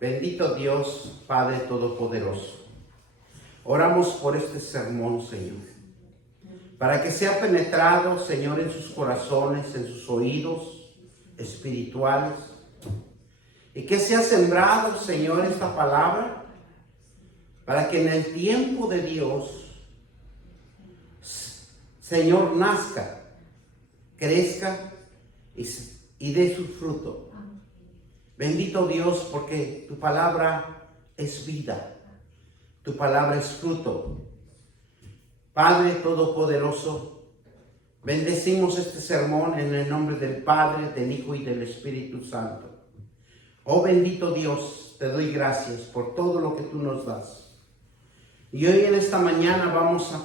Bendito Dios, Padre Todopoderoso. Oramos por este sermón, Señor, para que sea penetrado, Señor, en sus corazones, en sus oídos espirituales, y que sea sembrado, Señor, esta palabra, para que en el tiempo de Dios, Señor, nazca, crezca y dé su fruto. Bendito Dios, porque tu palabra es vida, tu palabra es fruto. Padre Todopoderoso, bendecimos este sermón en el nombre del Padre, del Hijo y del Espíritu Santo. Oh bendito Dios, te doy gracias por todo lo que tú nos das. Y hoy en esta mañana vamos a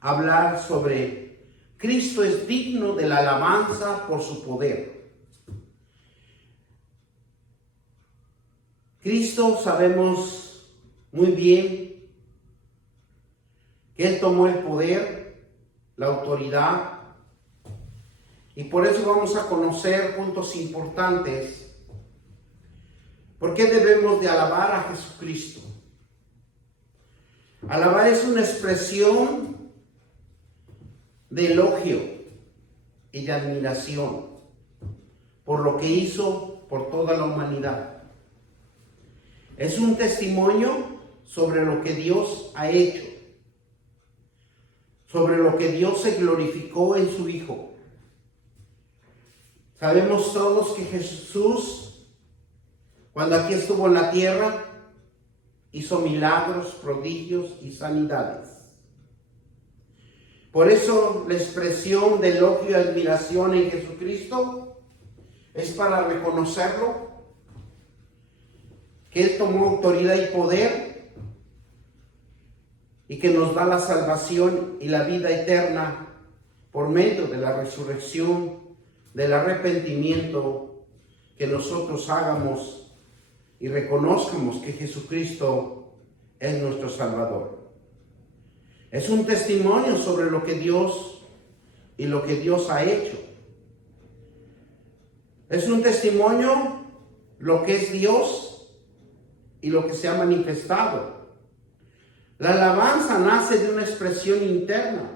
hablar sobre Cristo es digno de la alabanza por su poder. Cristo, sabemos muy bien que Él tomó el poder, la autoridad, y por eso vamos a conocer puntos importantes. ¿Por qué debemos de alabar a Jesucristo? Alabar es una expresión de elogio y de admiración por lo que hizo por toda la humanidad. Es un testimonio sobre lo que Dios ha hecho, sobre lo que Dios se glorificó en su Hijo. Sabemos todos que Jesús, cuando aquí estuvo en la tierra, hizo milagros, prodigios y sanidades. Por eso la expresión de elogio y admiración en Jesucristo es para reconocerlo, que Él tomó autoridad y poder y que nos da la salvación y la vida eterna por medio de la resurrección, del arrepentimiento, que nosotros hagamos y reconozcamos que Jesucristo es nuestro Salvador. Es un testimonio sobre lo que Dios y lo que Dios ha hecho. Es un testimonio lo que es Dios y lo que se ha manifestado. La alabanza nace de una expresión interna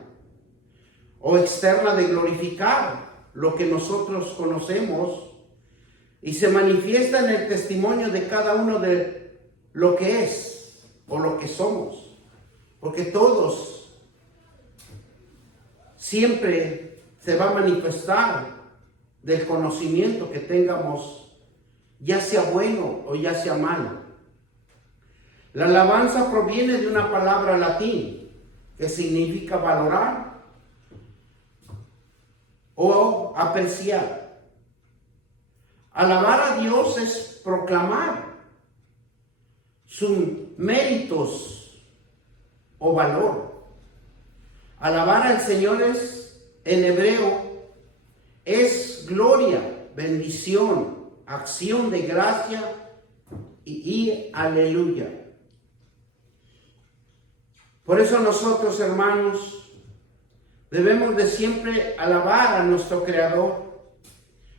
o externa de glorificar lo que nosotros conocemos y se manifiesta en el testimonio de cada uno de lo que es o lo que somos. Porque todos siempre se va a manifestar del conocimiento que tengamos, ya sea bueno o ya sea malo. La alabanza proviene de una palabra latín que significa valorar o apreciar. Alabar a Dios es proclamar sus méritos o valor. Alabar al Señor en hebreo es gloria, bendición, acción de gracia y aleluya. Por eso nosotros, hermanos, debemos de siempre alabar a nuestro Creador,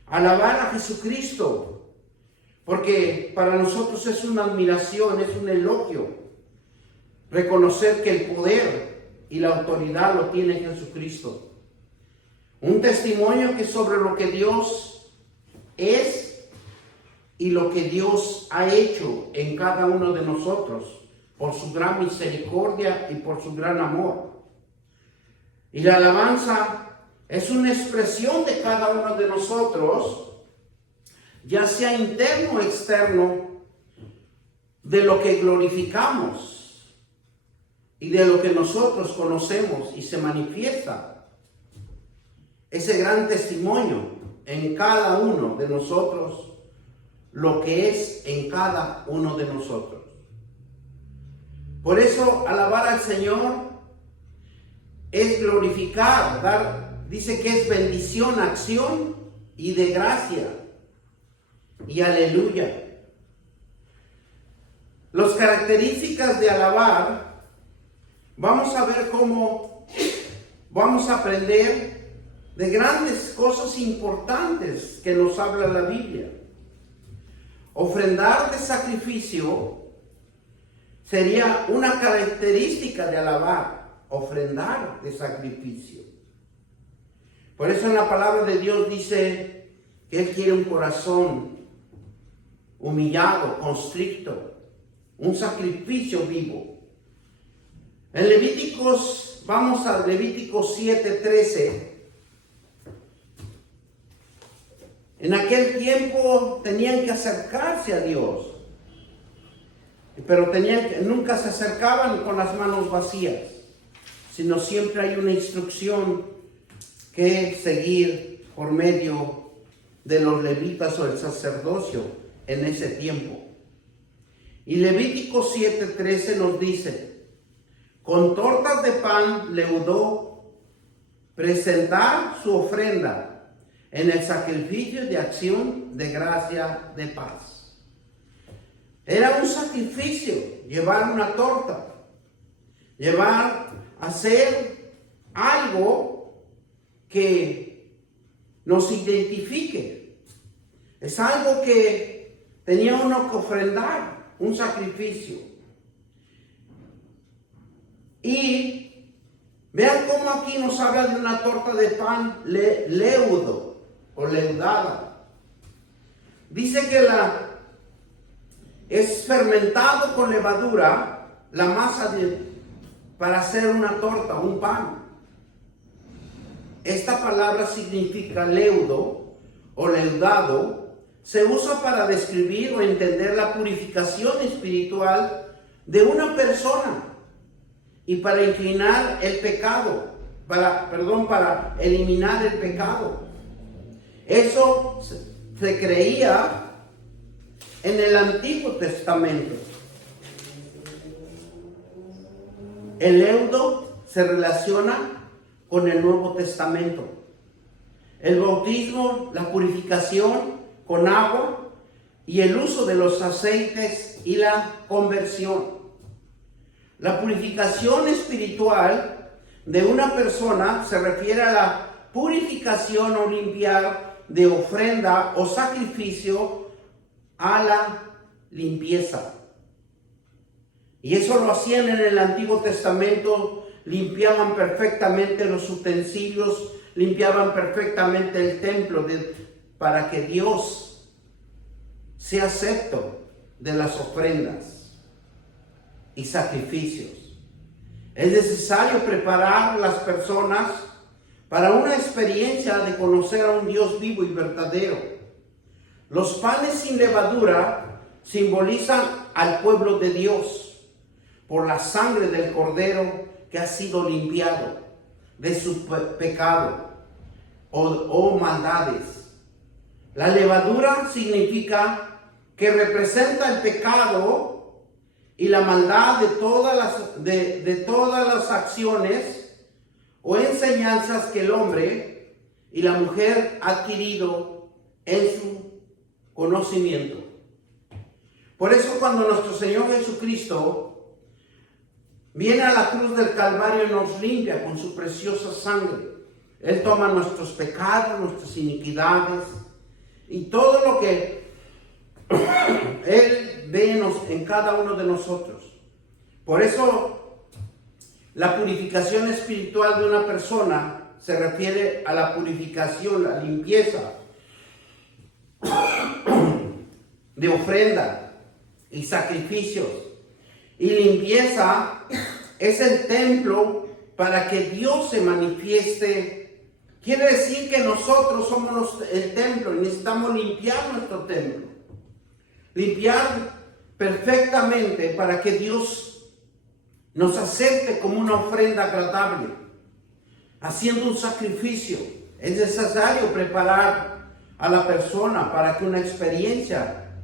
alabar a Jesucristo, porque para nosotros es una admiración, es un elogio, reconocer que el poder y la autoridad lo tiene Jesucristo. Un testimonio que sobre lo que Dios es y lo que Dios ha hecho en cada uno de nosotros, por su gran misericordia y por su gran amor. Y la alabanza es una expresión de cada uno de nosotros, ya sea interno o externo, de lo que glorificamos y de lo que nosotros conocemos y se manifiesta. Ese gran testimonio en cada uno de nosotros, lo que es en cada uno de nosotros. Por eso alabar al Señor es glorificar, dice que es bendición, acción y de gracia. Y aleluya. Las características de alabar, vamos a ver cómo vamos a aprender de grandes cosas importantes que nos habla la Biblia. Ofrendar de sacrificio sería una característica de alabar, ofrendar de sacrificio. Por eso en la palabra de Dios dice que Él quiere un corazón humillado, constricto, un sacrificio vivo. En Levíticos, vamos a Levíticos 7:13. En aquel tiempo tenían que acercarse a Dios, pero nunca se acercaban con las manos vacías, sino siempre hay una instrucción que seguir por medio de los levitas o el sacerdocio en ese tiempo. Y Levítico 7:13 nos dice: con tortas de pan leudó presentar su ofrenda en el sacrificio de acción de gracia de paz. Era un sacrificio llevar una torta, hacer algo que nos identifique. Es algo que tenía uno que ofrendar, un sacrificio. Y vean cómo aquí nos habla de una torta de pan leudo o leudada. Dice que es fermentado con levadura la masa para hacer una torta, un pan. Esta palabra significa leudo o leudado. Se usa para describir o entender la purificación espiritual de una persona y para inclinar el pecado, para eliminar el pecado. Eso se creía en el Antiguo Testamento. El leudo se relaciona con el Nuevo Testamento. El bautismo, la purificación con agua y el uso de los aceites y la conversión. La purificación espiritual de una persona se refiere a la purificación o limpiar de ofrenda o sacrificio a la limpieza. Y eso lo hacían en el Antiguo Testamento. Limpiaban perfectamente los utensilios, limpiaban perfectamente el templo para que Dios sea acepto de las ofrendas y sacrificios. Es necesario preparar a las personas para una experiencia de conocer a un Dios vivo y verdadero. Los panes sin levadura simbolizan al pueblo de Dios por la sangre del Cordero que ha sido limpiado de su pecado o maldades. La levadura significa que representa el pecado y la maldad de todas las acciones o enseñanzas que el hombre y la mujer han adquirido en su conocimiento. Por eso cuando nuestro Señor Jesucristo viene a la cruz del Calvario y nos limpia con su preciosa sangre, Él toma nuestros pecados, nuestras iniquidades y todo lo que Él ve en cada uno de nosotros. Por eso la purificación espiritual de una persona se refiere a la purificación, la limpieza de ofrenda y sacrificios. Y limpieza es el templo para que Dios se manifieste. Quiere decir que nosotros somos el templo y necesitamos limpiar nuestro templo. Limpiar perfectamente para que Dios nos acepte como una ofrenda agradable, haciendo un sacrificio. Es necesario preparar a la persona para que una experiencia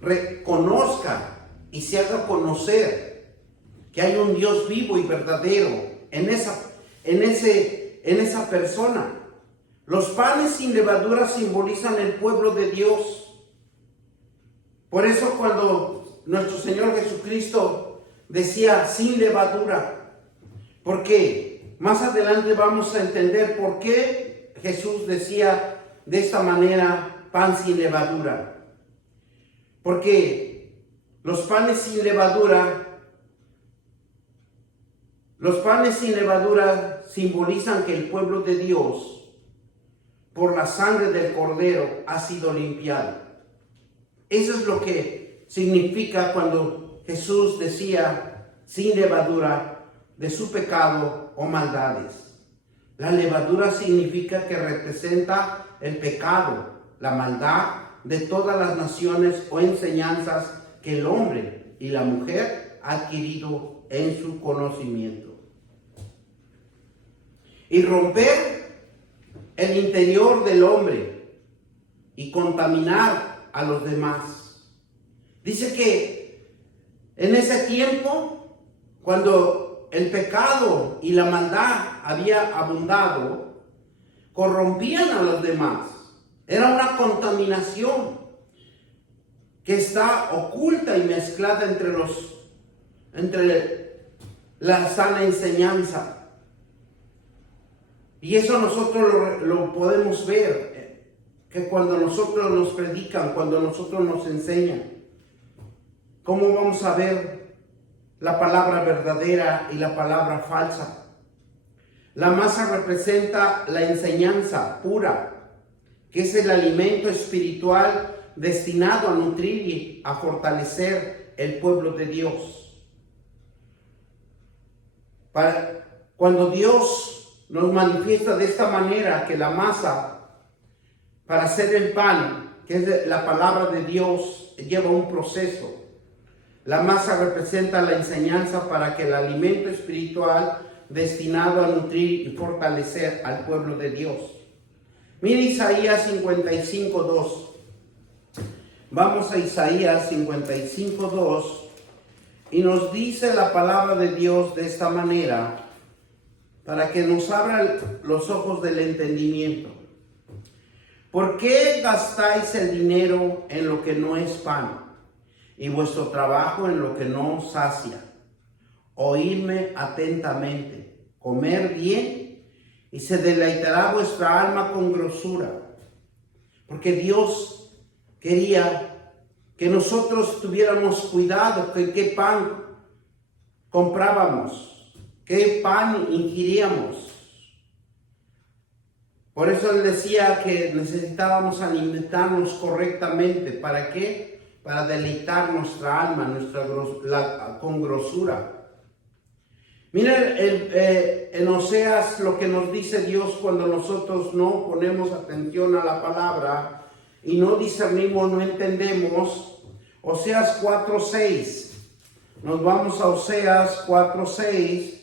reconozca y se haga conocer que hay un Dios vivo y verdadero en esa persona. Los panes sin levadura simbolizan el pueblo de Dios. Por eso cuando nuestro Señor Jesucristo decía sin levadura, ¿por qué? Más adelante vamos a entender por qué Jesús decía de esta manera pan sin levadura. Porque los panes sin levadura simbolizan que el pueblo de Dios, por la sangre del Cordero, ha sido limpiado. Eso es lo que significa cuando Jesús decía sin levadura de su pecado o maldades. La levadura significa que representa el pecado, la maldad de todas las naciones o enseñanzas que el hombre y la mujer ha adquirido en su conocimiento. Y romper el interior del hombre y contaminar a los demás. Dice que en ese tiempo, cuando el pecado y la maldad había abundado, corrompían a los demás. Era una contaminación que está oculta y mezclada entre la sana enseñanza. Y eso nosotros lo podemos ver, que cuando nosotros nos predican, cuando nosotros nos enseñan, ¿cómo vamos a ver la palabra verdadera y la palabra falsa? La masa representa la enseñanza pura, que es el alimento espiritual destinado a nutrir y a fortalecer el pueblo de Dios. Cuando Dios nos manifiesta de esta manera que la masa para hacer el pan, que es la palabra de Dios, lleva un proceso. La masa representa la enseñanza para que el alimento espiritual destinado a nutrir y fortalecer al pueblo de Dios. Mira Isaías 55:2. Vamos a Isaías 55:2 y nos dice la palabra de Dios de esta manera, para que nos abra los ojos del entendimiento. ¿Por qué gastáis el dinero en lo que no es pan, y vuestro trabajo en lo que no sacia? Oídme atentamente, comer bien, y se deleitará vuestra alma con grosura. Porque Dios quería que nosotros tuviéramos cuidado con qué pan comprábamos, qué pan ingiríamos. Por eso él decía que necesitábamos alimentarnos correctamente. ¿Para qué? Para deleitar nuestra alma, con grosura. Miren en Oseas lo que nos dice Dios cuando nosotros no ponemos atención a la palabra y no discernimos, no entendemos. Oseas 4:6. Nos vamos a Oseas 4:6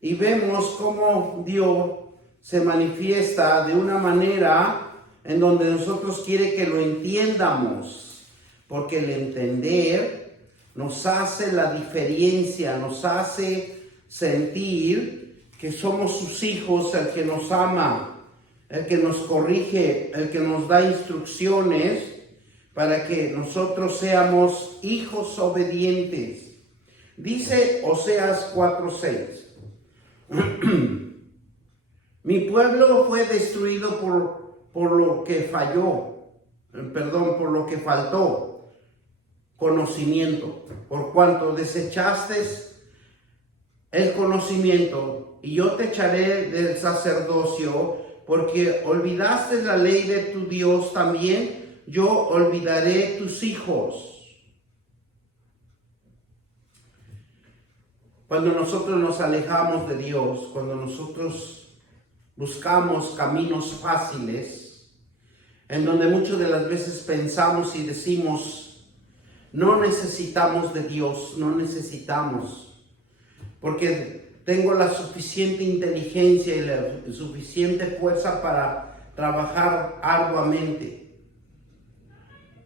y vemos cómo Dios se manifiesta de una manera en donde nosotros quiere que lo entiendamos, porque el entender nos hace la diferencia, nos hace sentir que somos sus hijos, el que nos ama, el que nos corrige, el que nos da instrucciones para que nosotros seamos hijos obedientes. Dice Oseas 4:6. Mi pueblo fue destruido por lo que por lo que faltó conocimiento, por cuanto desechaste el conocimiento, y yo te echaré del sacerdocio, porque olvidaste la ley de tu Dios, también yo olvidaré tus hijos. Cuando nosotros nos alejamos de Dios, cuando nosotros buscamos caminos fáciles, en donde muchas de las veces pensamos y decimos, no necesitamos de Dios, no necesitamos, porque tengo la suficiente inteligencia y la suficiente fuerza para trabajar arduamente.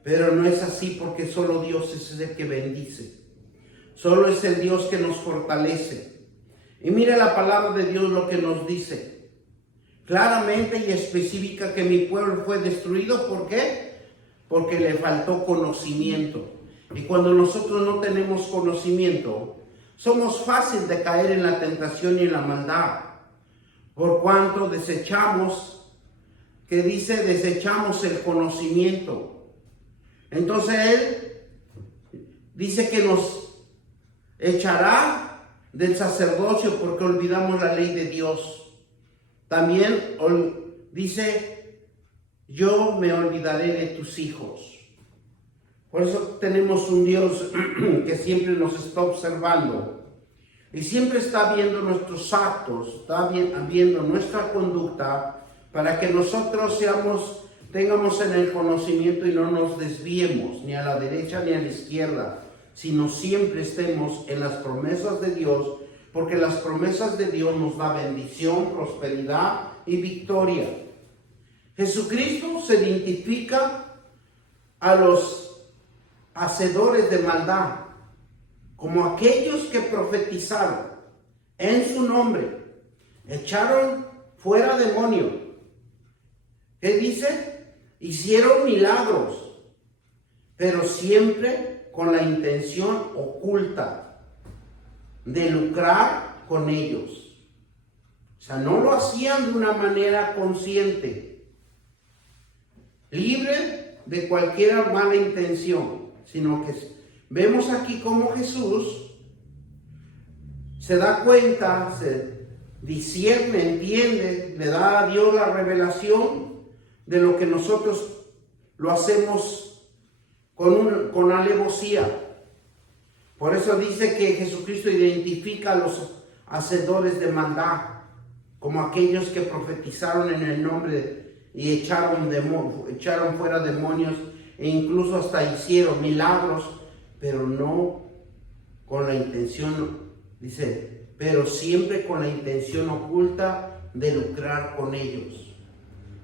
Pero no es así, porque solo Dios es el que bendice. Solo es el Dios que nos fortalece. Y mire la palabra de Dios lo que nos dice. Claramente y específica que mi pueblo fue destruido. ¿Por qué? Porque le faltó conocimiento. Y cuando nosotros no tenemos conocimiento, somos fáciles de caer en la tentación y en la maldad. Por cuanto desechamos el conocimiento. Entonces él dice que nos echará del sacerdocio porque olvidamos la ley de Dios. También dice, yo me olvidaré de tus hijos. Por eso tenemos un Dios que siempre nos está observando y siempre está viendo nuestros actos, está viendo nuestra conducta para que nosotros tengamos en el conocimiento y no nos desviemos ni a la derecha ni a la izquierda, sino siempre estemos en las promesas de Dios, porque las promesas de Dios nos da bendición, prosperidad y victoria. Jesucristo se identifica a los hacedores de maldad como aquellos que profetizaron en su nombre, echaron fuera demonios. ¿Qué dice? Hicieron milagros, pero siempre con la intención oculta de lucrar con ellos. O sea, no lo hacían de una manera consciente, libre de cualquier mala intención, sino que vemos aquí cómo Jesús se da cuenta, se discierne, entiende, le da a Dios la revelación de lo que nosotros lo hacemos con alevosía. Por eso dice que Jesucristo identifica a los hacedores de maldad como aquellos que profetizaron en el nombre y echaron fuera demonios e incluso hasta hicieron milagros, pero no con la intención, dice, pero siempre con la intención oculta de lucrar con ellos.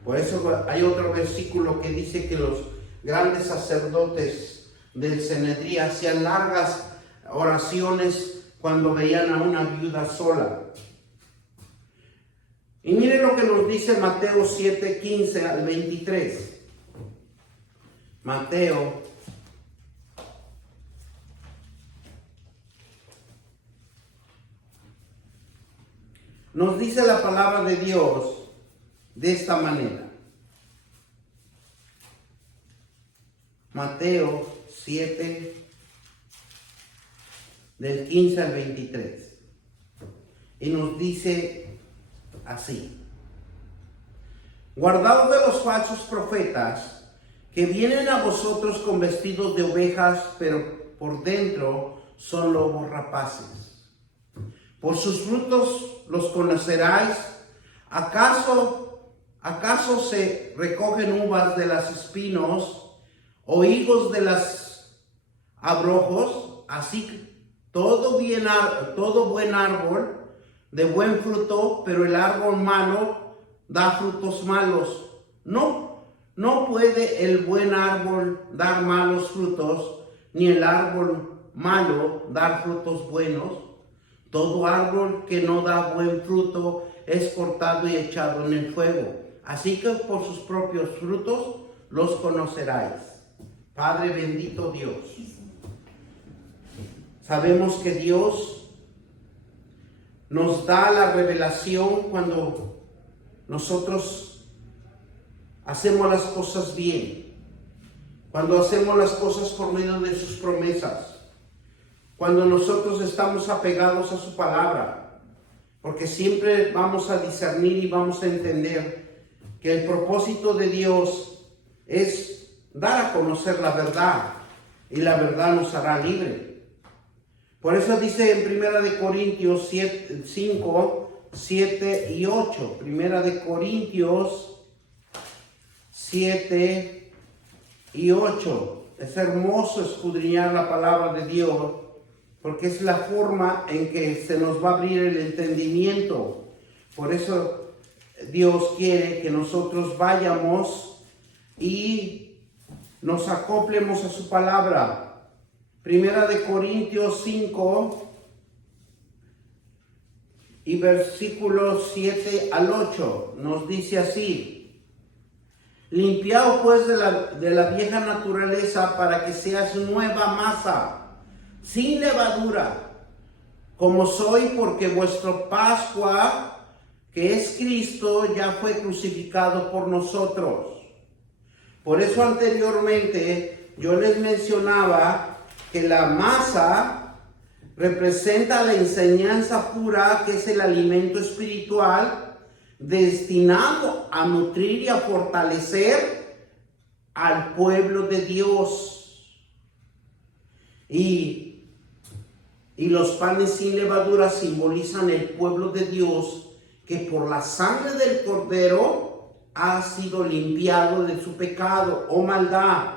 Por eso hay otro versículo que dice que los grandes sacerdotes del Sanedrín hacían largas oraciones cuando veían a una viuda sola. Y miren lo que nos dice Mateo 7, 15 al 23. Mateo nos dice la palabra de Dios de esta manera. Mateo 7, del 15 al 23. Y nos dice así: guardaos de los falsos profetas que vienen a vosotros con vestidos de ovejas, pero por dentro son lobos rapaces. Por sus frutos los conoceráis. ¿Acaso se recogen uvas de los espinos o higos de los abrojos? Así todo buen árbol de buen fruto, pero el árbol malo da frutos malos. No puede el buen árbol dar malos frutos, ni el árbol malo dar frutos buenos. Todo árbol que no da buen fruto es cortado y echado en el fuego. Así que por sus propios frutos los conoceráis. Padre bendito Dios, sabemos que Dios nos da la revelación cuando nosotros hacemos las cosas bien, cuando hacemos las cosas por medio de sus promesas, cuando nosotros estamos apegados a su palabra, porque siempre vamos a discernir y vamos a entender que el propósito de Dios es dar a conocer la verdad, y la verdad nos hará libre. Por eso dice en 1 Corintios 5, 7 y 8, 1 Corintios 7 y 8. Es hermoso escudriñar la palabra de Dios, porque es la forma en que se nos va a abrir el entendimiento. Por eso Dios quiere que nosotros vayamos y nos acoplemos a su palabra. 1 Corintios 5 y versículos 7 al 8 nos dice así: limpiaos pues de la vieja naturaleza para que seas nueva masa, sin levadura, como soy, porque vuestro Pascua, que es Cristo, ya fue crucificado por nosotros. Por eso anteriormente yo les mencionaba que la masa representa la enseñanza pura, que es el alimento espiritual, destinado a nutrir y a fortalecer al pueblo de Dios. Y los panes sin levadura simbolizan el pueblo de Dios, que por la sangre del Cordero ha sido limpiado de su pecado o maldad.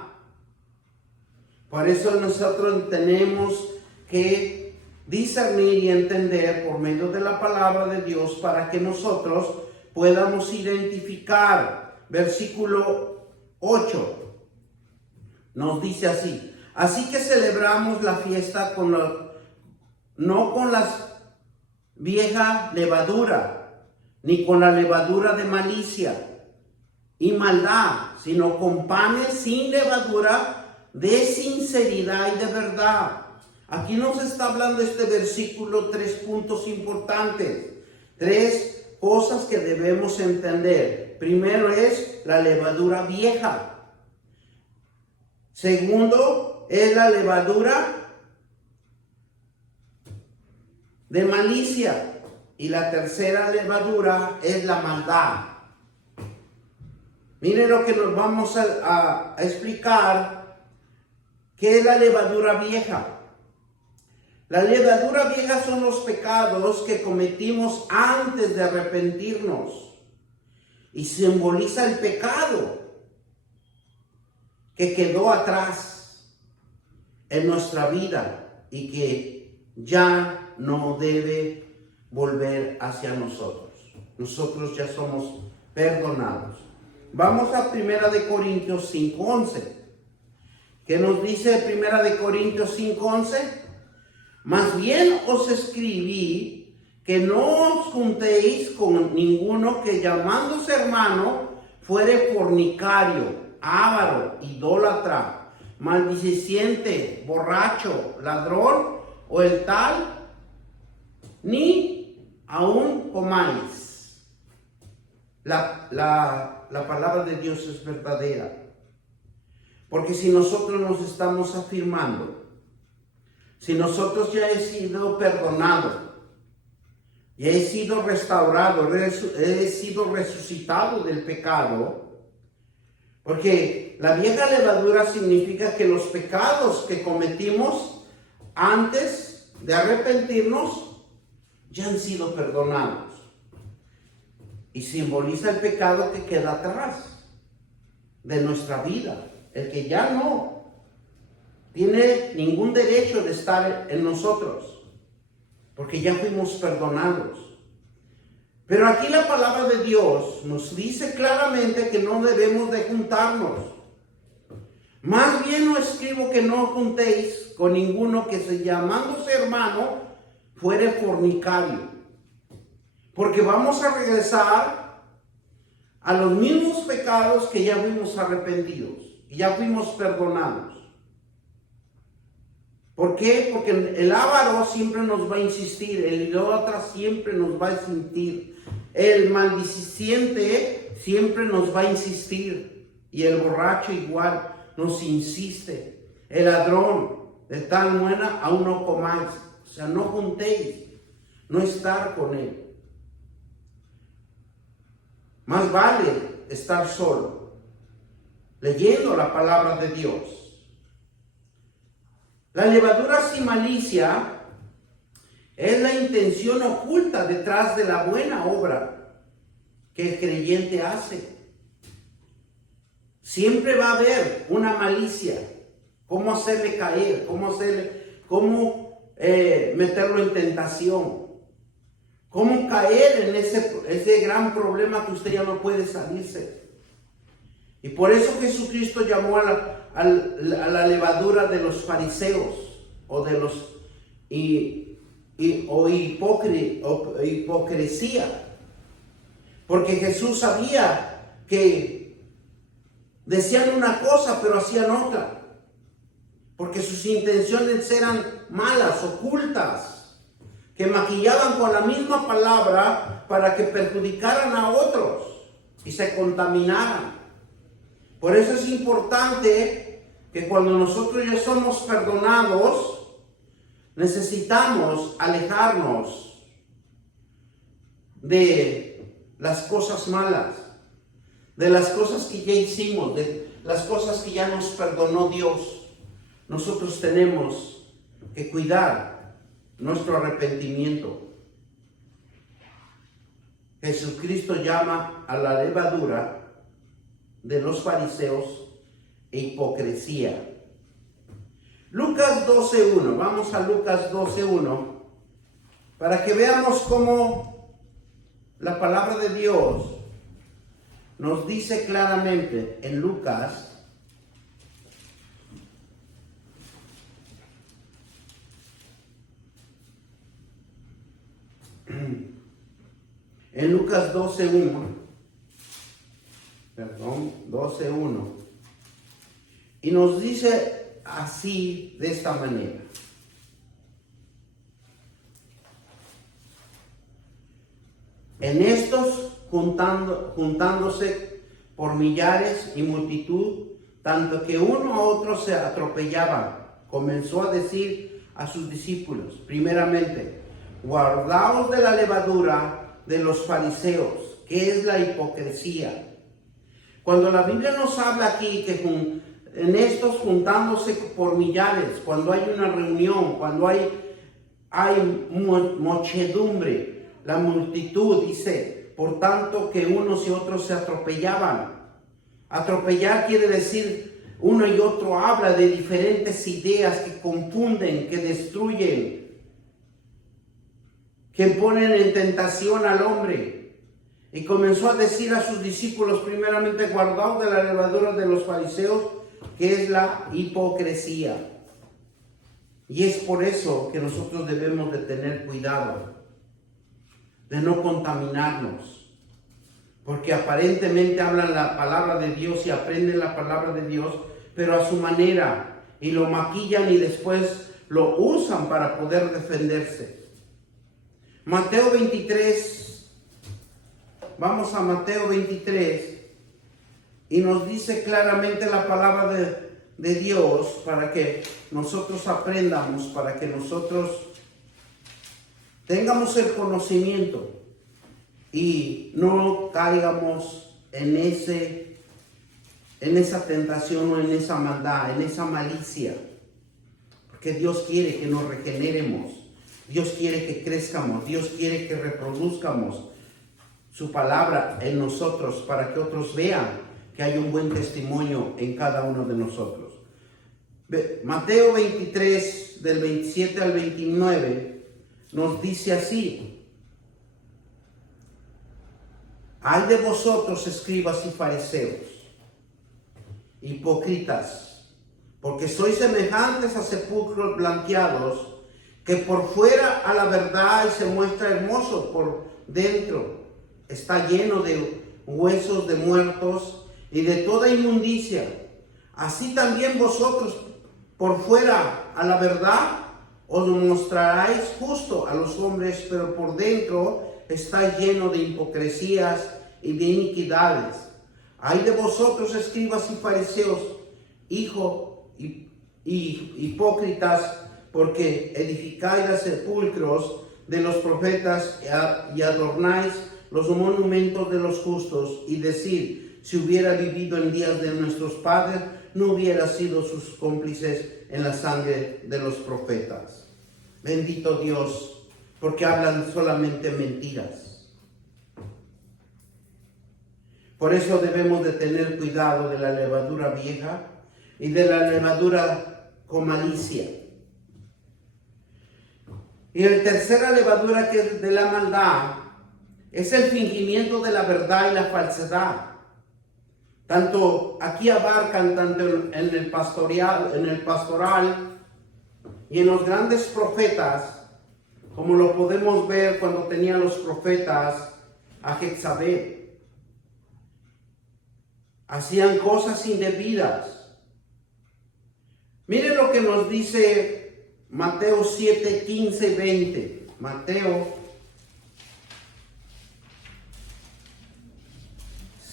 Por eso nosotros tenemos que discernir y entender por medio de la palabra de Dios, para que nosotros podamos identificar. Versículo 8 nos dice así: así que celebramos la fiesta no con la vieja levadura, ni con la levadura de malicia y maldad, sino con panes sin levadura, de sinceridad y de verdad. Aquí nos está hablando este versículo 3 puntos importantes, 3 cosas que debemos entender. Primero es la levadura vieja. Segundo es la levadura de malicia. Y la tercera levadura es la maldad. Miren lo que nos vamos a explicar. ¿Qué es la levadura vieja? La levadura vieja son los pecados que cometimos antes de arrepentirnos, y simboliza el pecado que quedó atrás en nuestra vida y que ya no debe volver hacia nosotros. Nosotros ya somos perdonados. Vamos a 1 Corintios 5:11. ¿Qué nos dice 1 Corintios 5:11? Más bien os escribí que no os juntéis con ninguno que, llamándose hermano, fuere fornicario, avaro, idólatra, maldiciente, borracho, ladrón o el tal, ni aún comáis. La palabra de Dios es verdadera. Porque si nosotros nos estamos afirmando, si nosotros ya he sido perdonado, ya he sido restaurado, he sido resucitado del pecado, porque la vieja levadura significa que los pecados que cometimos antes de arrepentirnos ya han sido perdonados. Y simboliza el pecado que queda atrás de nuestra vida. El que ya no tiene ningún derecho de estar en nosotros, porque ya fuimos perdonados. Pero aquí la palabra de Dios nos dice claramente que no debemos de juntarnos. Más bien os escribo que no juntéis con ninguno que, llamándose hermano, fuere fornicario. Porque vamos a regresar a los mismos pecados que ya fuimos arrepentidos. Ya fuimos perdonados. ¿Por qué? Porque el avaro siempre nos va a insistir, el idólatra siempre nos va a insistir, el maldiciente siempre nos va a insistir, y el borracho igual nos insiste. El ladrón, de tal manera aún no comáis, o sea, no juntéis, no estar con él. Más vale estar solo, leyendo la palabra de Dios. La levadura sin malicia es la intención oculta detrás de la buena obra que el creyente hace. Siempre va a haber una malicia. Cómo hacerle caer, cómo meterlo en tentación, cómo caer en ese gran problema que usted ya no puede salirse. Y por eso Jesucristo llamó a la levadura de los fariseos o de los hipocresía, porque Jesús sabía que decían una cosa pero hacían otra, porque sus intenciones eran malas, ocultas, que maquillaban con la misma palabra para que perjudicaran a otros y se contaminaran. Por eso es importante que cuando nosotros ya somos perdonados, necesitamos alejarnos de las cosas malas, de las cosas que ya hicimos, de las cosas que ya nos perdonó Dios. Nosotros tenemos que cuidar nuestro arrepentimiento. Jesucristo llama a la levadura de los fariseos e hipocresía. Lucas 12:1, vamos a Lucas 12:1, para que veamos cómo la palabra de Dios nos dice claramente en Lucas, en Lucas 12:1, y nos dice así, de esta manera: en estos juntándose por millares y multitud, tanto que uno a otro se atropellaban, comenzó a decir a sus discípulos, primeramente, guardaos de la levadura de los fariseos, que es la hipocresía. Cuando la Biblia nos habla aquí que en estos juntándose por millares, cuando hay una reunión, cuando hay muchedumbre, la multitud, dice, por tanto que unos y otros se atropellaban. Atropellar quiere decir, uno y otro habla de diferentes ideas que confunden, que destruyen, que ponen en tentación al hombre. Y comenzó a decir a sus discípulos, primeramente, guardaos de la levadura de los fariseos, que es la hipocresía. Y es por eso que nosotros debemos de tener cuidado de no contaminarnos, porque aparentemente hablan la palabra de Dios y aprenden la palabra de Dios, pero a su manera, y lo maquillan y después lo usan para poder defenderse. Mateo 23, vamos a Mateo 23, y nos dice claramente la palabra de Dios para que nosotros aprendamos, para que nosotros tengamos el conocimiento y no caigamos en esa tentación o en esa maldad, en esa malicia. Porque Dios quiere que nos regeneremos, Dios quiere que crezcamos, Dios quiere que reproduzcamos su palabra en nosotros para que otros vean que hay un buen testimonio en cada uno de nosotros. Mateo 23, del 27 al 29, nos dice así: ay de vosotros, escribas y fariseos, hipócritas, porque sois semejantes a sepulcros blanqueados, que por fuera a la verdad y se muestra hermoso, por dentro está lleno de huesos de muertos y de toda inmundicia. Así también vosotros por fuera a la verdad os mostraráis justo a los hombres, pero por dentro está lleno de hipocresías y de iniquidades. Ay de vosotros, escribas y fariseos, hipócritas, porque edificáis los sepulcros de los profetas y adornáis los monumentos de los justos, y decir, si hubiera vivido en días de nuestros padres, no hubiera sido sus cómplices en la sangre de los profetas. Bendito Dios, porque hablan solamente mentiras. Por eso debemos de tener cuidado de la levadura vieja y de la levadura con malicia. Y la tercera levadura, que es de la maldad, es el fingimiento de la verdad y la falsedad. Tanto aquí abarcan tanto en el pastoral y en los grandes profetas, como lo podemos ver cuando tenían los profetas a Jezabel. Hacían cosas indebidas. Miren lo que nos dice Mateo 7, 15, 20. Mateo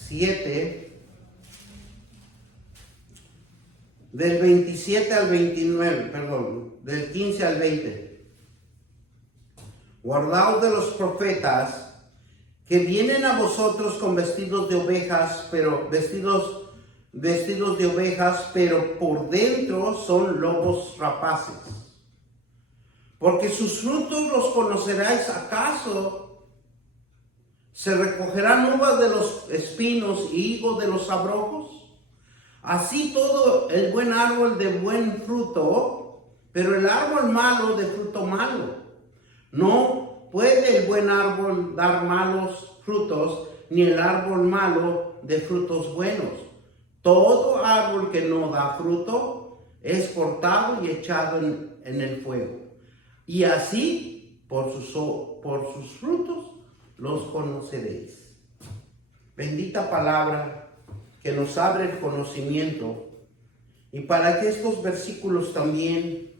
7, del 27 al 29, perdón, del 15 al 20. Guardaos de los profetas que vienen a vosotros con vestidos de ovejas, pero vestidos de ovejas, pero por dentro son lobos rapaces. Porque sus frutos los conoceráis. ¿Acaso se recogerán uvas de los espinos y higo de los abrojos? Así todo el buen árbol de buen fruto, pero el árbol malo de fruto malo. No puede el buen árbol dar malos frutos, ni el árbol malo de frutos buenos. Todo árbol que no da fruto es cortado y echado en el fuego. Y así, por sus frutos, los conoceréis. Bendita palabra que nos abre el conocimiento. Y para que estos versículos también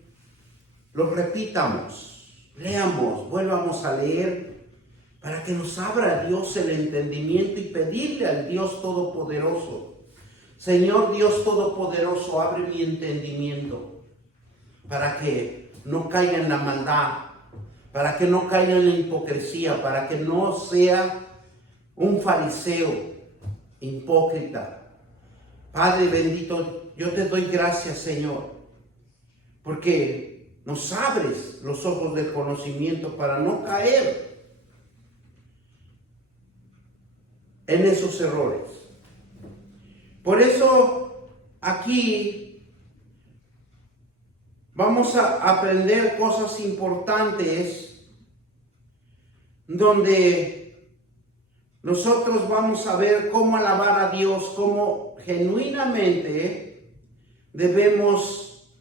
los repitamos, leamos, vuelvamos a leer, para que nos abra Dios el entendimiento y pedirle al Dios Todopoderoso: Señor Dios Todopoderoso, abre mi entendimiento para que no caiga en la maldad, para que no caiga en la hipocresía, para que no sea un fariseo hipócrita. Padre bendito, yo te doy gracias, Señor, porque nos abres los ojos del conocimiento para no caer en esos errores. Por eso aquí vamos a aprender cosas importantes donde nosotros vamos a ver cómo alabar a Dios, cómo genuinamente debemos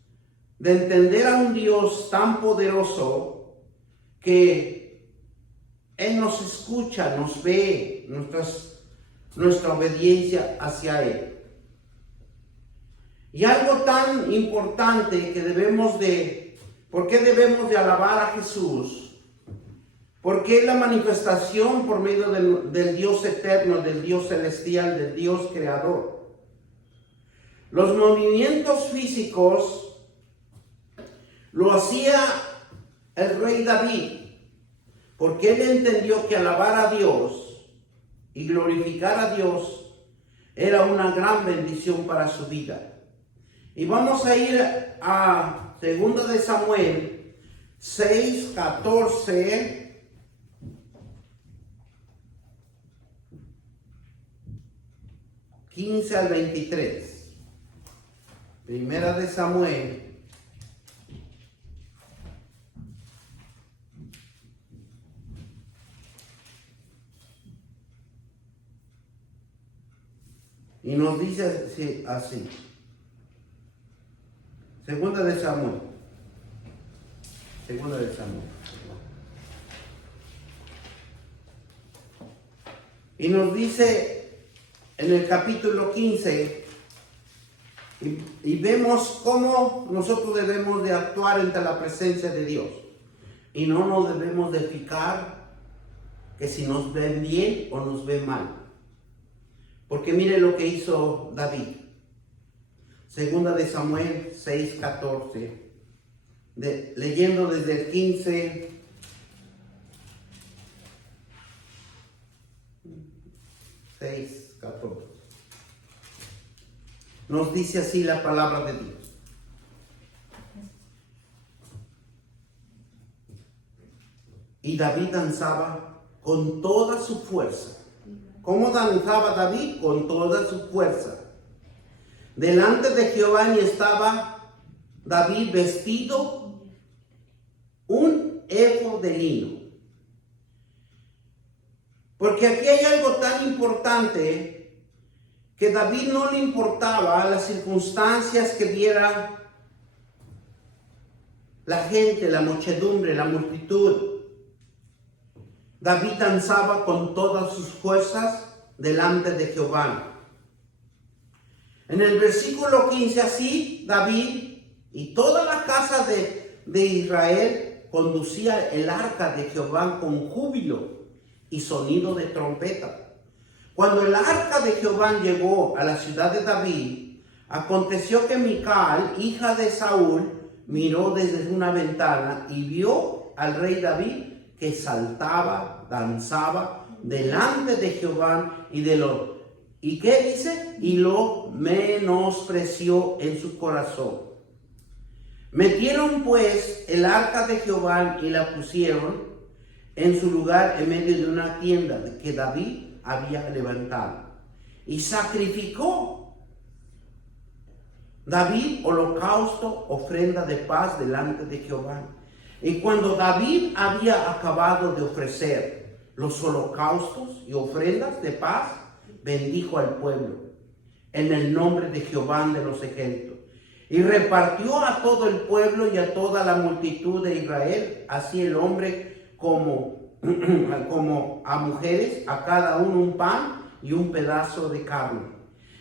de entender a un Dios tan poderoso que Él nos escucha, nos ve, nuestra obediencia hacia Él. Y algo tan importante que ¿por qué debemos de alabar a Jesús? Porque es la manifestación por medio del Dios eterno, del Dios celestial, del Dios creador. Los movimientos físicos lo hacía el rey David, porque él entendió que alabar a Dios y glorificar a Dios era una gran bendición para su vida. Y vamos a ir a 2 de Samuel 6, 14 15 al 23. Primera de Samuel y nos dice así. Segunda de Samuel. Y nos dice en el capítulo 15, y vemos cómo nosotros debemos de actuar ante la presencia de Dios. Y no nos debemos de fijar que si nos ven bien o nos ven mal. Porque mire lo que hizo David. Segunda de Samuel 6, 14. Leyendo desde el 15. 6, 14. Nos dice así la palabra de Dios. Y David danzaba con toda su fuerza. ¿Cómo danzaba David? Con toda su fuerza. Delante de Jehová, y estaba David vestido un éfod de lino. Porque aquí hay algo tan importante, que David no le importaba las circunstancias que viera la gente, la muchedumbre, la multitud. David danzaba con todas sus fuerzas delante de Jehová. En el versículo 15, así David y toda la casa de Israel conducía el arca de Jehová con júbilo y sonido de trompeta. Cuando el arca de Jehová llegó a la ciudad de David, Aconteció que Mical, hija de Saúl, miró desde una ventana y vio al rey David que saltaba, danzaba delante de Jehová ¿y qué dice? Y lo menospreció en su corazón. Metieron pues el arca de Jehová y la pusieron en su lugar en medio de una tienda que David había levantado. Y sacrificó David holocausto, ofrenda de paz delante de Jehová. Y cuando David había acabado de ofrecer los holocaustos y ofrendas de paz, bendijo al pueblo en el nombre de Jehová de los ejércitos. Y repartió a todo el pueblo y a toda la multitud de Israel, así el hombre como a mujeres, a cada uno un pan y un pedazo de carne,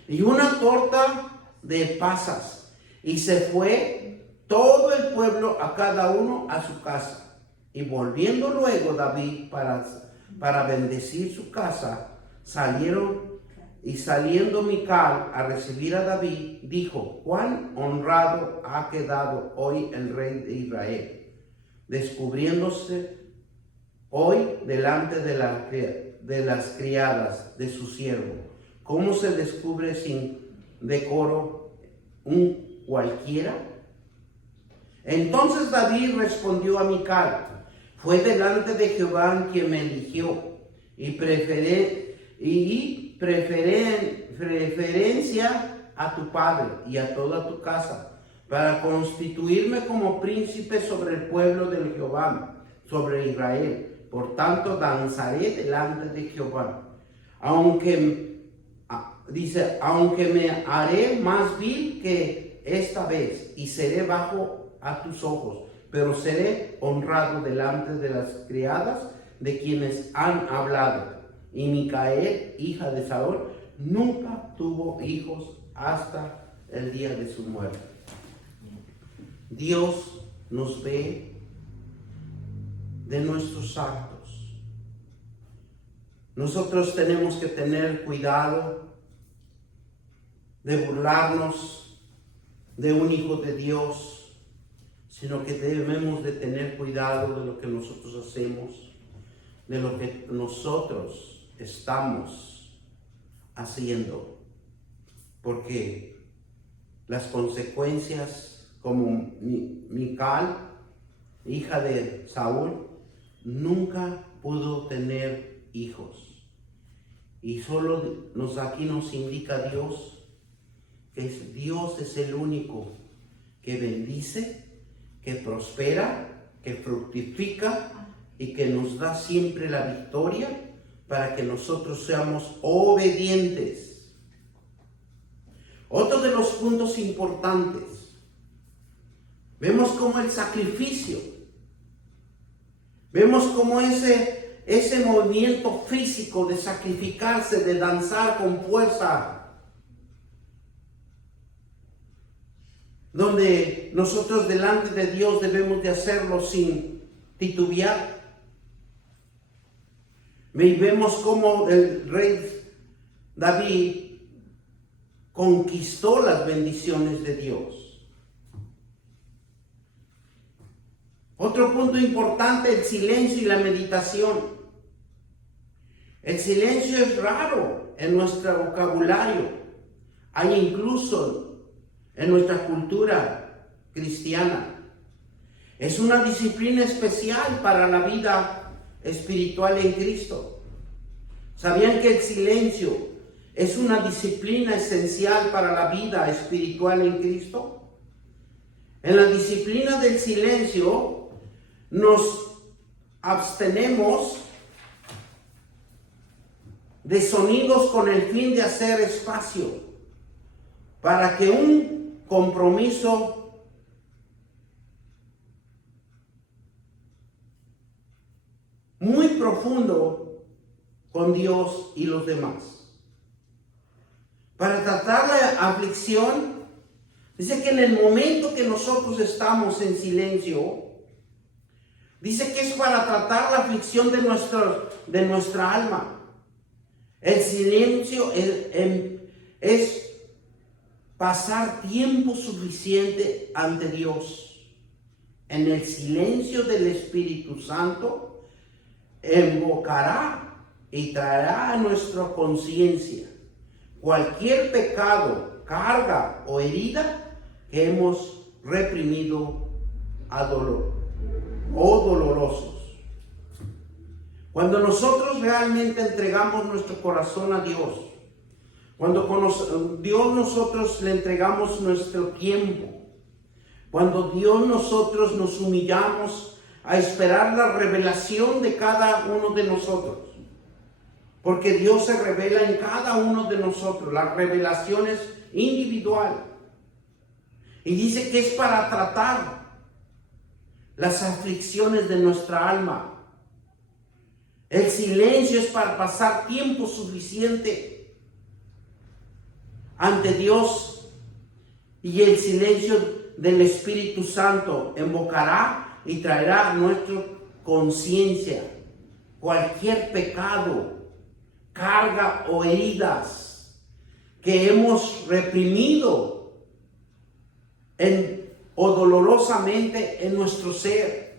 y una torta de pasas. Y se fue todo el pueblo a cada uno a su casa. Y volviendo luego David para bendecir su casa, saliendo Mical a recibir a David, dijo: cuán honrado ha quedado hoy el rey de Israel, descubriéndose hoy delante de las criadas de su siervo. ¿Cómo se descubre sin decoro un cualquiera? Entonces David respondió a Mical: fue delante de Jehová quien me eligió y preferencia a tu padre y a toda tu casa, para constituirme como príncipe sobre el pueblo de Jehová, sobre Israel. Por tanto, danzaré delante de Jehová, aunque me haré más vil que esta vez, y seré bajo a tus ojos, pero seré honrado delante de las criadas de quienes han hablado. Y Micael, hija de Saúl, nunca tuvo hijos hasta el día de su muerte. Dios nos ve de nuestros actos. Nosotros tenemos que tener cuidado de burlarnos de un hijo de Dios, sino que debemos de tener cuidado de lo que nosotros hacemos, de lo que nosotros estamos haciendo, porque las consecuencias, como Mical, hija de Saúl, nunca pudo tener hijos. Y solo aquí nos indica Dios que Dios es el único que bendice, que prospera, que fructifica y que nos da siempre la victoria para que nosotros seamos obedientes. Otro de los puntos importantes, vemos como el sacrificio, vemos como ese movimiento físico de sacrificarse, de danzar con fuerza, donde nosotros delante de Dios debemos de hacerlo sin titubear. Y vemos cómo el rey David conquistó las bendiciones de Dios. Otro punto importante, el silencio y la meditación. El silencio es raro en nuestro vocabulario. Hay incluso en nuestra cultura cristiana. Es una disciplina especial para la vida espiritual en Cristo. ¿Sabían que el silencio es una disciplina esencial para la vida espiritual en Cristo? En la disciplina del silencio nos abstenemos de sonidos con el fin de hacer espacio para que un compromiso muy profundo con Dios y los demás. Para tratar la aflicción, dice que en el momento que nosotros estamos en silencio, dice que es para tratar la aflicción de nuestra alma. El silencio es pasar tiempo suficiente ante Dios. En el silencio del Espíritu Santo, invocará y traerá a nuestra conciencia cualquier pecado, carga o herida que hemos reprimido a dolor o dolorosos. Cuando nosotros realmente entregamos nuestro corazón a Dios, cuando Dios nosotros le entregamos nuestro tiempo, cuando Dios nosotros nos humillamos a esperar la revelación de cada uno de nosotros, porque Dios se revela en cada uno de nosotros, la revelación es individual, y dice que es para tratar las aflicciones de nuestra alma. El silencio es para pasar tiempo suficiente ante Dios, y el silencio del Espíritu Santo invocará y traerá a nuestra conciencia cualquier pecado, carga o heridas que hemos reprimido o dolorosamente en nuestro ser.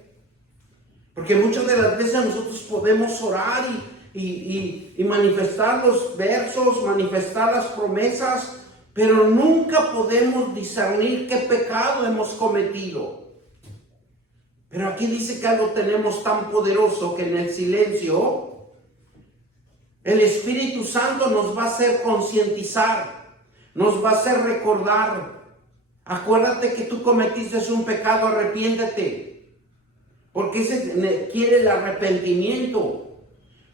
Porque muchas de las veces nosotros podemos orar y manifestar los versos, manifestar las promesas, pero nunca podemos discernir qué pecado hemos cometido. Pero aquí dice que algo tenemos tan poderoso que en el silencio el Espíritu Santo nos va a hacer concientizar, nos va a hacer recordar. Acuérdate que tú cometiste un pecado, arrepiéntete. Porque se quiere el arrepentimiento.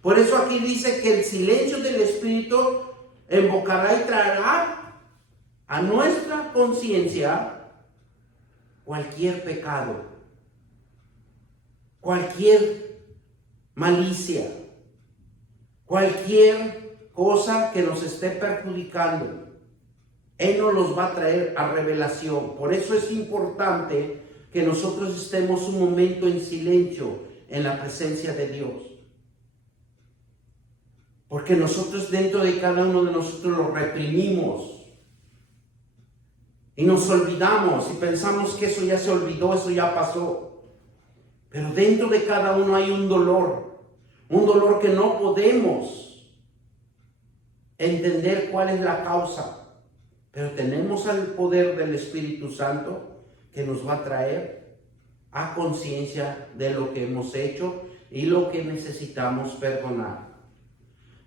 Por eso aquí dice que el silencio del Espíritu invocará y traerá a nuestra conciencia cualquier pecado, cualquier malicia, cualquier cosa que nos esté perjudicando. Él nos los va a traer a revelación. Por eso es importante que nosotros estemos un momento en silencio en la presencia de Dios. Porque nosotros dentro de cada uno de nosotros lo reprimimos. Y nos olvidamos y pensamos que eso ya se olvidó, eso ya pasó. Pero dentro de cada uno hay un dolor que no podemos entender cuál es la causa. Pero tenemos el poder del Espíritu Santo que nos va a traer a conciencia de lo que hemos hecho y lo que necesitamos perdonar.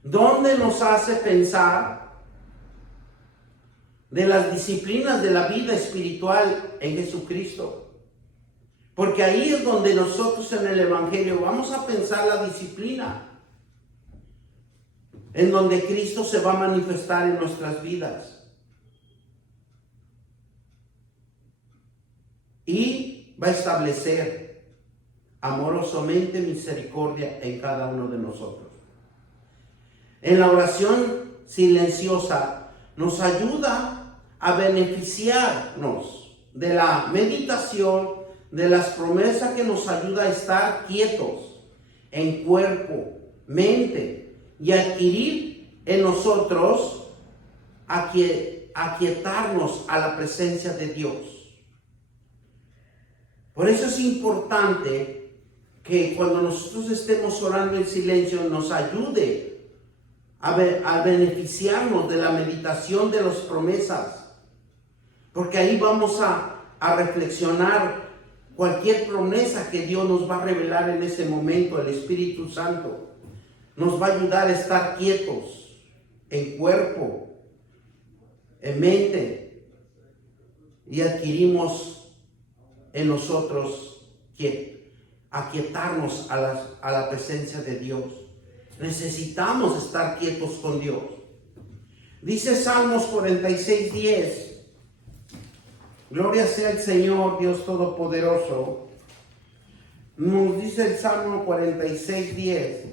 ¿Dónde nos hace pensar de las disciplinas de la vida espiritual en Jesucristo? Porque ahí es donde nosotros en el Evangelio vamos a pensar la disciplina, en donde Cristo se va a manifestar en nuestras vidas. Y va a establecer amorosamente misericordia en cada uno de nosotros. En la oración silenciosa nos ayuda a beneficiarnos de la meditación, de las promesas que nos ayuda a estar quietos en cuerpo, mente y adquirir en nosotros aquietarnos a la presencia de Dios. Por eso es importante que cuando nosotros estemos orando en silencio nos ayude a beneficiarnos de la meditación de las promesas. Porque ahí vamos a reflexionar cualquier promesa que Dios nos va a revelar en ese momento. El Espíritu Santo nos va a ayudar a estar quietos en cuerpo, en mente, y adquirimos en nosotros aquietarnos a la presencia de Dios. Necesitamos estar quietos con Dios. Dice Salmos 46:10. Gloria sea el Señor, Dios Todopoderoso. Nos dice el Salmo 46:10.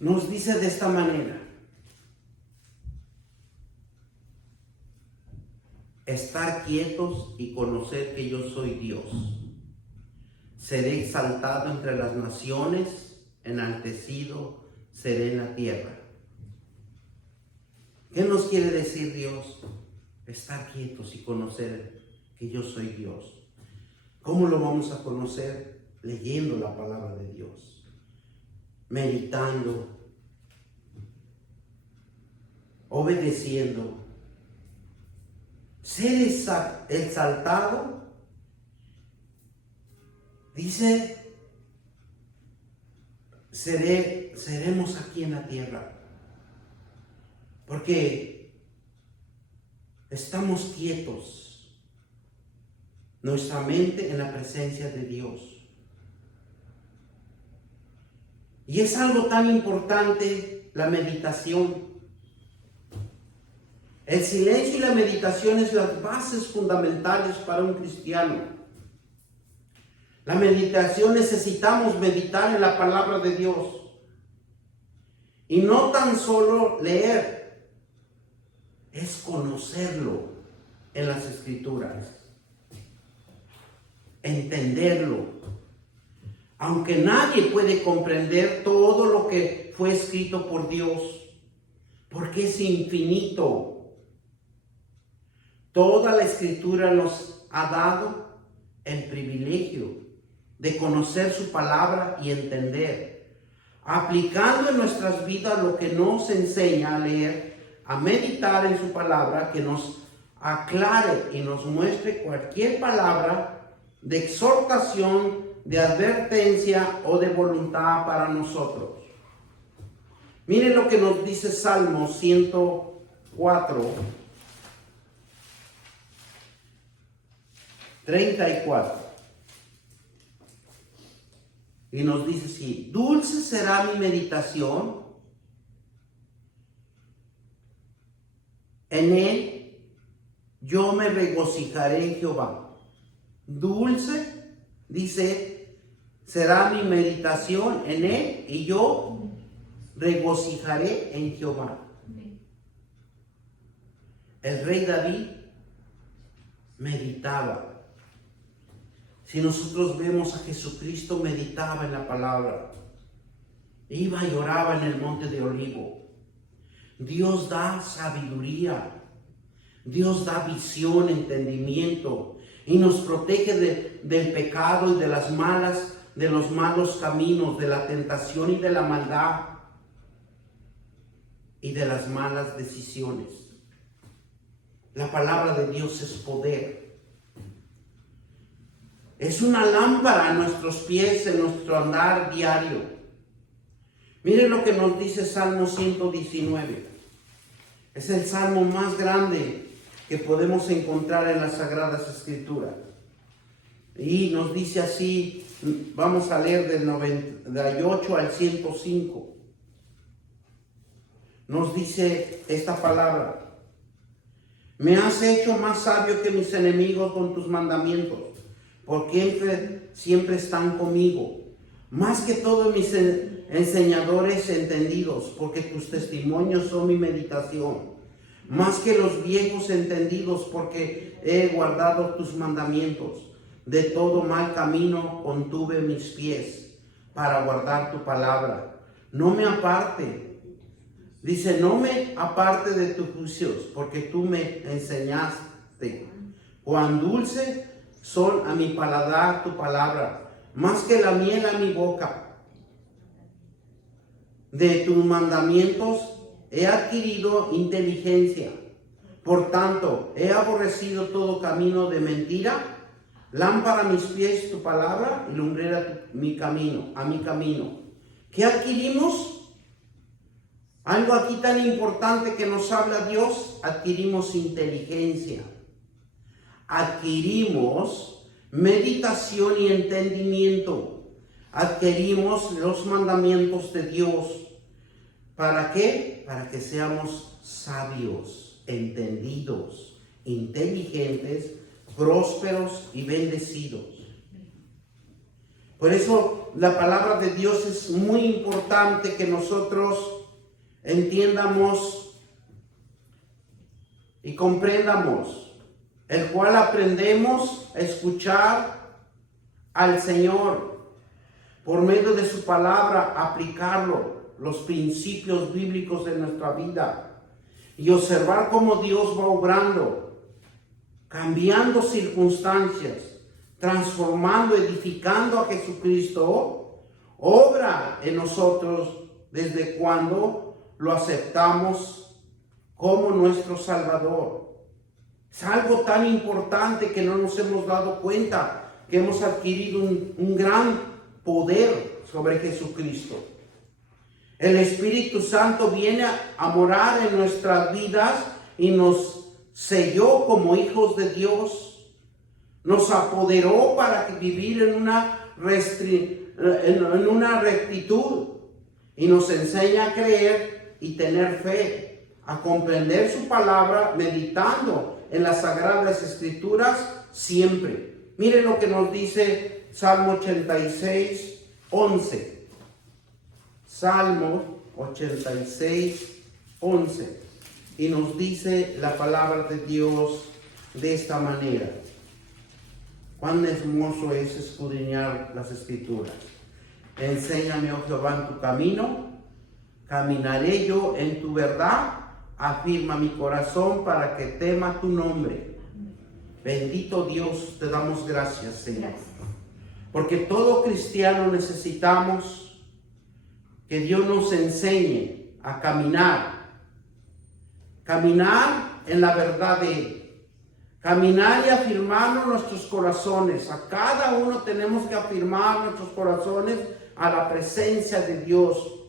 Nos dice de esta manera: estar quietos y conocer que yo soy Dios. Seré exaltado entre las naciones, enaltecido seré en la tierra. ¿Qué nos quiere decir Dios? Estar quietos y conocer que yo soy Dios. ¿Cómo lo vamos a conocer? Leyendo la palabra de Dios, meditando, obedeciendo. Ser exaltado, dice, seremos aquí en la tierra, porque estamos quietos, nuestra mente en la presencia de Dios. Y es algo tan importante la meditación. El silencio y la meditación es las bases fundamentales para un cristiano. La meditación, necesitamos meditar en la palabra de Dios. Y no tan solo leer, es conocerlo en las Escrituras. Entenderlo. Aunque nadie puede comprender todo lo que fue escrito por Dios, porque es infinito. Toda la Escritura nos ha dado el privilegio de conocer su palabra y entender, aplicando en nuestras vidas lo que nos enseña a leer, a meditar en su palabra, que nos aclare y nos muestre cualquier palabra de exhortación, de advertencia o de voluntad para nosotros. Miren lo que nos dice Salmo 104, 34. Y nos dice así: dulce será mi meditación, en él yo me regocijaré en Jehová. Dulce, dice, será mi meditación en él y yo regocijaré en Jehová. El rey David meditaba. Si nosotros vemos a Jesucristo, meditaba en la palabra. Iba y oraba en el monte de Olivo. Dios da sabiduría. Dios da visión, entendimiento. Y nos protege del pecado y de los malos caminos, de la tentación y de la maldad. Y de las malas decisiones. La palabra de Dios es poder. Es una lámpara a nuestros pies en nuestro andar diario. Miren lo que nos dice Salmo 119. Es el salmo más grande que podemos encontrar en las Sagradas Escrituras. Y nos dice así, vamos a leer del 98 al 105. Nos dice esta palabra: me has hecho más sabio que mis enemigos con tus mandamientos, porque siempre están conmigo. Más que todos mis enseñadores entendidos, porque tus testimonios son mi meditación. Más que los viejos entendidos, porque he guardado tus mandamientos. De todo mal camino contuve mis pies para guardar tu palabra. No me aparte. Dice, no me aparte de tus juicios, porque tú me enseñaste. Cuán dulce son a mi paladar tu palabra, más que la miel a mi boca. De tus mandamientos he adquirido inteligencia. Por tanto, he aborrecido todo camino de mentira. Lámpara a mis pies tu palabra y lumbrera a mi camino. ¿Qué adquirimos? Algo aquí tan importante que nos habla Dios. Adquirimos inteligencia. Adquirimos meditación y entendimiento. Adquirimos los mandamientos de Dios. ¿Para qué? Para que seamos sabios, entendidos, inteligentes, prósperos y bendecidos. Por eso la palabra de Dios es muy importante que nosotros entiendamos y comprendamos. el cual aprendemos a escuchar al Señor por medio de su palabra, aplicarlo, los principios bíblicos de nuestra vida y observar cómo Dios va obrando, cambiando circunstancias, transformando, edificando a Jesucristo, obra en nosotros desde cuando lo aceptamos como nuestro Salvador. Es algo tan importante que no nos hemos dado cuenta, que hemos adquirido un gran poder sobre Jesucristo. El Espíritu Santo viene a morar en nuestras vidas y nos selló como hijos de Dios. Nos apoderó para vivir en una rectitud y nos enseña a creer y tener fe, a comprender su palabra, meditando en las Sagradas Escrituras siempre. Miren lo que nos dice Salmo 86, 11. Salmo 86, 11. Y nos dice la palabra de Dios de esta manera. Cuán hermoso es escudriñar las Escrituras. Enséñame, oh Jehová, en tu camino, caminaré yo en tu verdad. Afirma mi corazón para que tema tu nombre. Bendito Dios, te damos gracias, Señor. Porque todo cristiano necesitamos que Dios nos enseñe a caminar en la verdad de Él, caminar y afirmar nuestros corazones. A cada uno tenemos que afirmar nuestros corazones a la presencia de Dios,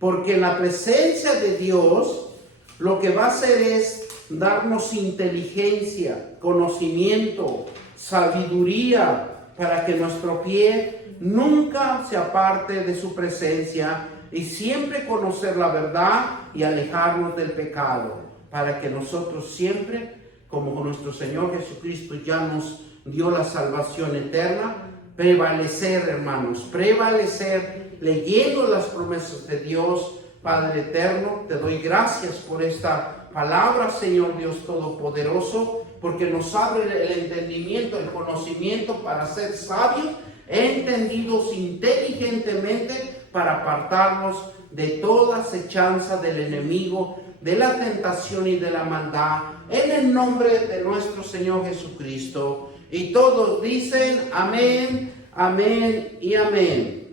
porque en la presencia de Dios lo que va a hacer es darnos inteligencia, conocimiento, sabiduría, para que nuestro pie nunca se aparte de su presencia y siempre conocer la verdad y alejarnos del pecado, para que nosotros siempre, como nuestro Señor Jesucristo ya nos dio la salvación eterna, prevalecer, hermanos, prevalecer leyendo las promesas de Dios. Padre eterno, te doy gracias por esta palabra, Señor Dios Todopoderoso, porque nos abre el entendimiento, el conocimiento para ser sabios, entendidos inteligentemente, para apartarnos de toda acechanza del enemigo, de la tentación y de la maldad, en el nombre de nuestro Señor Jesucristo. Y todos dicen amén, amén y amén.